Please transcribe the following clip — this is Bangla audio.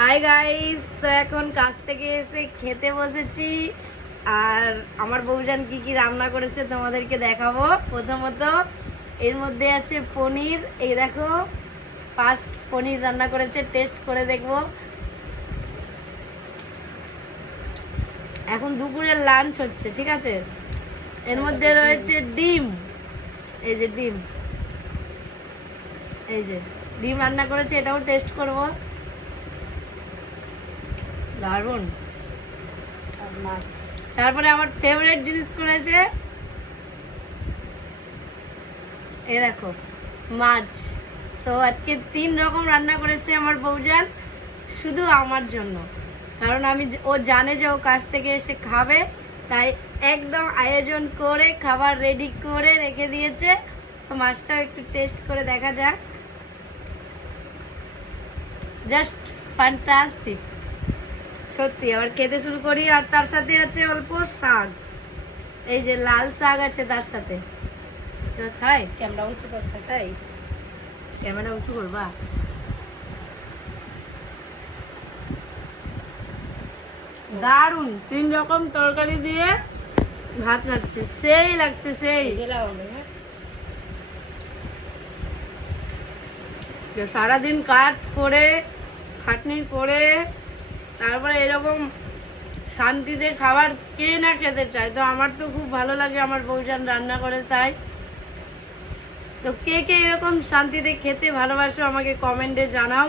হাই গাইস, তো এখন কাজ থেকে এসে খেতে বসেছি। আর আমার বউজান কি কি রান্না করেছে তোমাদেরকে দেখাবো। প্রথমত এর মধ্যে আছে পনির। এই দেখো, ফার্স্ট পনির রান্না করেছে, টেস্ট করে দেখবো। এখন দুপুরের লাঞ্চ হচ্ছে, ঠিক আছে। এর মধ্যে রয়েছে ডিম। এই যে ডিম, এই যে ডিম রান্না করেছে, এটাও টেস্ট করবো। দারুণ। তারপরে আমার ফেভারিট জিনিস করেছে, এই দেখো মাছ। তো আজকে 3 রকম রান্না করেছে আমার বউজান, শুধু আমার জন্য। কারণ ও জানে যে ও কাজ থেকে এসে খাবে, তাই একদম আয়োজন করে খাবার রেডি করে রেখে দিয়েছে। তো মাছটাও একটু টেস্ট করে দেখা যাক। জাস্ট ফ্যান্টাস্টিক, সত্যি। আবার খেতে শুরু করি। আর তার সাথে আছে অল্প শাক, এই যে লাল শাক আছে তার সাথে। খাই, ক্যামেরা উঁচু করতে, খাই ক্যামেরা উঁচু করবা। দারুন, 3 রকম তরকারি দিয়ে ভাত লাগছে, সেই লাগছে, সেই। সারাদিন কাজ করে খাটনি করে তারপরে এরকম শান্তিতে খাবার কে না খেতে চায়। তো আমার তো খুব ভালো লাগে আমার বউজান রান্না করে, তাই। তো কে কে এরকম শান্তিতে খেতে ভালোবাসো আমাকে কমেন্টে জানাও।